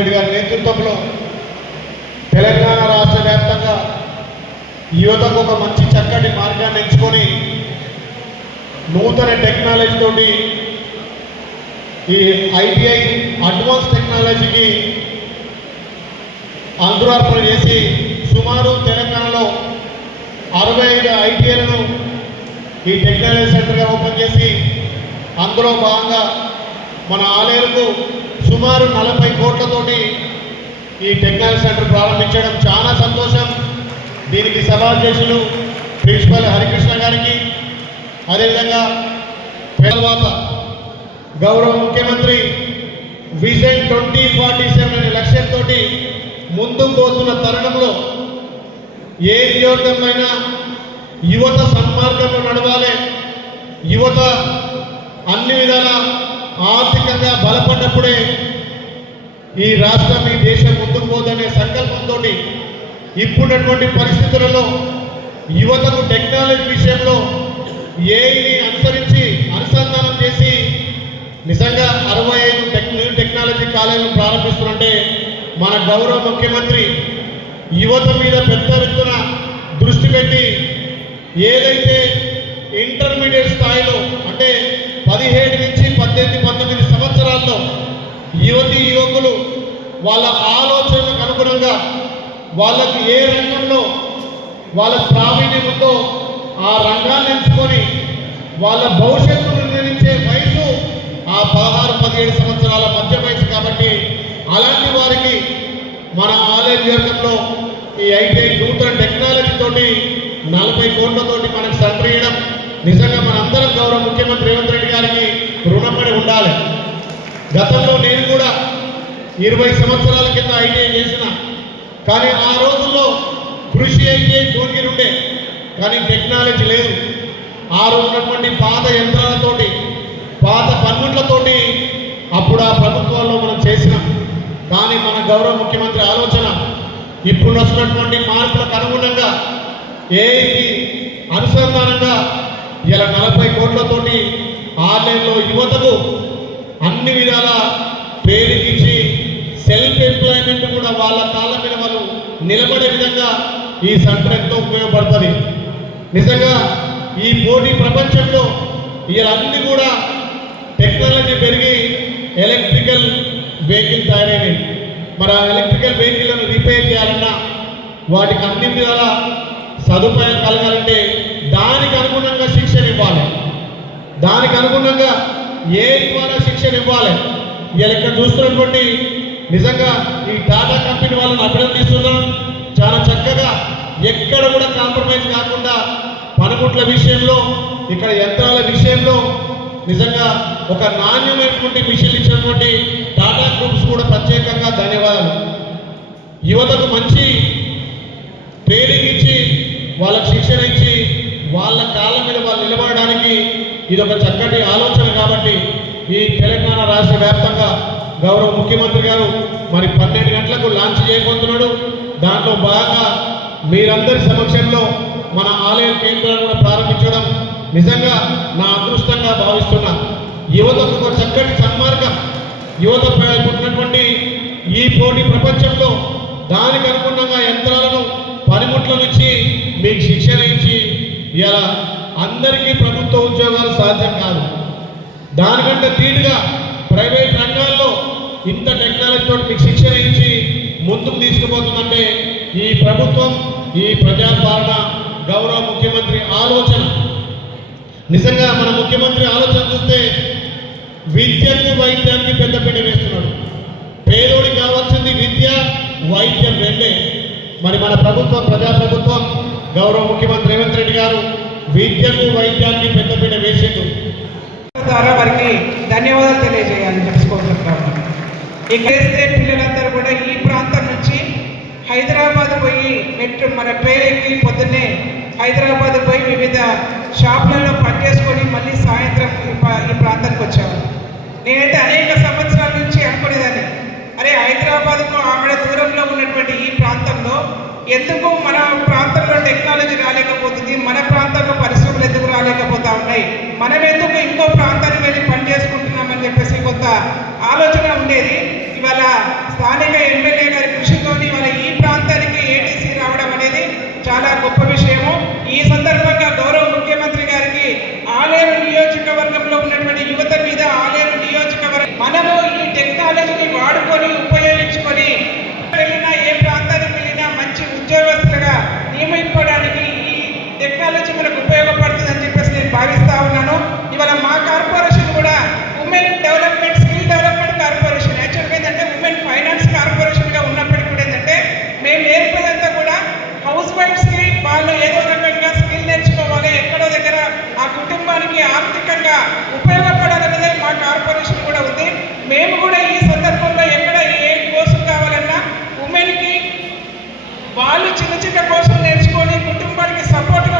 రెడ్డి గారి నేతృత్వంలో తెలంగాణ రాష్ట్ర వ్యాప్తంగా యువతకు ఒక మంచి చక్కటి మార్గాన్ని ఎంచుకొని నూతన టెక్నాలజీ తోటి ఈ ఐటీఐ అడ్వాన్స్ టెక్నాలజీకి అంకురార్పణ చేసి సుమారు తెలంగాణలో అరవై ఐదు ఐటీఐలను ఈ టెక్నాలజీ సెంటర్గా ఓపెన్ చేసి అందులో భాగంగా మన ఆలయాలకు సుమారు నలభై కోట్లతోటి ఈ టెక్నాలజీ సెంటర్ ప్రారంభించడం చాలా సంతోషం. దీనికి సభాధ్యక్షులు ప్రిన్సిపల్ హరికృష్ణ గారికి అదేవిధంగా తర్వాత గౌరవ ముఖ్యమంత్రి విజన్ ట్వంటీ ఫార్టీ సెవెన్ అనే లక్ష్యంతో ముందుకు పోతున్న తరుణంలో ఏ నియోజకమైనా యువత సన్మార్గంలో నడవాలి. యువత అన్ని విధాల ఆర్థికంగా బలపడ్డప్పుడే ఈ రాష్ట్రం ఈ దేశం ముందుకు పోదనే సంకల్పంతో ఇప్పుడున్నటువంటి పరిస్థితులలో యువతకు టెక్నాలజీ విషయంలో ఏఐని అనుసరించి అనుసంధానం చేసి నిజంగా అరవై ఐదు టెక్ టెక్నాలజీ కాలేజీలు ప్రారంభిస్తుంటే మన గౌరవ ముఖ్యమంత్రి యువత మీద పెద్ద ఎత్తున దృష్టి పెట్టి ఏదైతే ఇంటర్మీడియట్ స్థాయిలో అంటే పదిహేడు నుంచి పద్దెనిమిది పంతొమ్మిది సంవత్సరాల్లో యువతి యువకులు వాళ్ళ ఆలోచనలకు అనుగుణంగా వాళ్ళకి ఏ రంగంలో వాళ్ళ ప్రావీణ్యం ఉందో ఆ రంగాన్ని ఎంచుకొని వాళ్ళ భవిష్యత్తు నిర్ణయించే వయసు ఆ పదహారు పదిహేడు సంవత్సరాల మధ్య వయసు కాబట్టి అలాంటి వారికి మన ఆలయ నియోజకంలో ఈ ఐటీ నూతన టెక్నాలజీ తోటి నలభై కోట్లతోటి మనకు సెంటర్ నిజంగా మనందరం గౌరవ ముఖ్యమంత్రి రేవంత్ రెడ్డి గారికి రుణపడి ఉండాలి గతంలో నేను కూడా ఇరవై సంవత్సరాల కింద ఐటీఐ చేసిన కానీ ఆ రోజుల్లో కృషి ఐటీఐ భువనగిరి ఉండే కానీ టెక్నాలజీ లేదు. ఆ ఉన్నటువంటి పాత యంత్రాలతోటి పాత పన్నులతోటి అప్పుడు ఆ ప్రభుత్వాల్లో మనం చేసినాం. కానీ మన గౌరవ ముఖ్యమంత్రి ఆలోచన ఇప్పుడు వస్తున్నటువంటి మార్పులకు అనుగుణంగా ఏఐకి అనుసంధానంగా ఇలా నలభై కోట్లతోటి ఆన్లైన్లో యువతకు అన్ని విధాల ట్రైనింగ్ సెల్ఫ్ ఎంప్లాయ్మెంట్ కూడా వాళ్ళ కాళ్ళ మీద వాళ్ళు నిలబడే విధంగా ఈ సెంటర్ ఎంతో ఉపయోగపడుతుంది. నిజంగా ఈ పోటీ ప్రపంచంలో వీళ్ళన్నీ కూడా టెక్నాలజీ పెరిగి ఎలక్ట్రికల్ వెహికల్ తయారైనవి మరి ఆ ఎలక్ట్రికల్ వెహికల్లను రిపేర్ చేయాలన్నా వాటికి అన్ని విధాల సదుపాయం కలగాలంటే దానికి అనుగుణంగా శిక్షణ ఇవ్వాలి. దానికి అనుగుణంగా ఏ ద్వారా శిక్షణ ఇవ్వాలి ఇలా ఇక్కడ చూస్తున్నటువంటి నిజంగా ఈ టాటా కంపెనీ వాళ్ళని అభినందిస్తున్నాం చాలా చక్కగా ఎక్కడ కూడా కాంప్రమైజ్ కాకుండా పనిముట్ల విషయంలో ఇక్కడ యంత్రాల విషయంలో నిజంగా ఒక నాణ్యమైనటువంటి మిషన్లు ఇచ్చినటువంటి టాటా గ్రూప్స్ కూడా ప్రత్యేకంగా ధన్యవాదాలు. యువతకు మంచి ట్రైనింగ్ ఇచ్చి వాళ్ళకి శిక్షణ ఇచ్చి వాళ్ళ కాళ్ళ మీద వాళ్ళు నిలబడడానికి ఇది ఒక చక్కటి ఆలోచన కాబట్టి ఈ తెలంగాణ రాష్ట్ర వ్యాప్తంగా గౌరవ ముఖ్యమంత్రి గారు మరి పన్నెండు గంటలకు లాంచ్ చేయబోతున్నాడు. దాంట్లో భాగంగా మీరందరి సమక్షంలో మన ఆలయ కేంద్రాలను కూడా ప్రారంభించడం నిజంగా నా అదృష్టంగా భావిస్తున్నా. యువతకు ఒక చక్కటి సన్మార్గం యువత పై- పుట్టినటువంటి ఈ పోటీ ప్రపంచంలో దానికి అనుగుణంగా యంత్రాలను పనిముట్లను ఇచ్చి మీకు శిక్షణ ఇచ్చి ఇలా అందరికీ ప్రభుత్వ ఉద్యోగాలు దానికంటే ధీటుగా ప్రైవేట్ రంగాల్లో ఇంత టెక్నాలజీతో మీకు శిక్షణ ఇచ్చి ముందుకు తీసుకుపోతుందంటే ఈ ప్రభుత్వం ఈ ప్రజాపాలన గౌరవ ముఖ్యమంత్రి ఆలోచన. నిజంగా మన ముఖ్యమంత్రి ఆలోచన చూస్తే విద్యకు వైద్యానికి పెద్దపీట వేస్తున్నాడు. పేదోడికి కావాల్సింది విద్య వైద్యం రెండే. మరి మన ప్రభుత్వం ప్రజాప్రభుత్వం గౌరవ ముఖ్యమంత్రి రేవంత్ రెడ్డి గారు విద్యకు వైద్యానికి పెద్దపీట వేసిండు. ద్వారా వారికి ధన్యవాదాలు తెలియజేయాలని తెలుసుకుంటున్నాము ఇక పిల్లలందరూ కూడా ఈ ప్రాంతం నుంచి హైదరాబాద్ పోయి మెట్రో మన ట్రైన్ ఎక్కి పొద్దున్నే హైదరాబాద్ పోయి వివిధ షాపులలో పనిచేసుకొని ఆలోచన ఉండేది. ఇవాళ స్థానిక ఎమ్మెల్యేగా వాళ్ళు ఏదో రకంగా స్కిల్ నేర్చుకోవాలి. ఎక్కడో దగ్గర ఆ కుటుంబానికి ఆర్థికంగా ఉపయోగపడాలన్నదే మా కార్పొరేషన్ కూడా ఉంది. మేము కూడా ఈ సందర్భంలో ఎక్కడ ఏ కోర్సు కావాలన్నా ఉమెన్కి వాళ్ళు చిన్న చిన్న కోర్సులు నేర్చుకొని కుటుంబానికి సపోర్ట్గా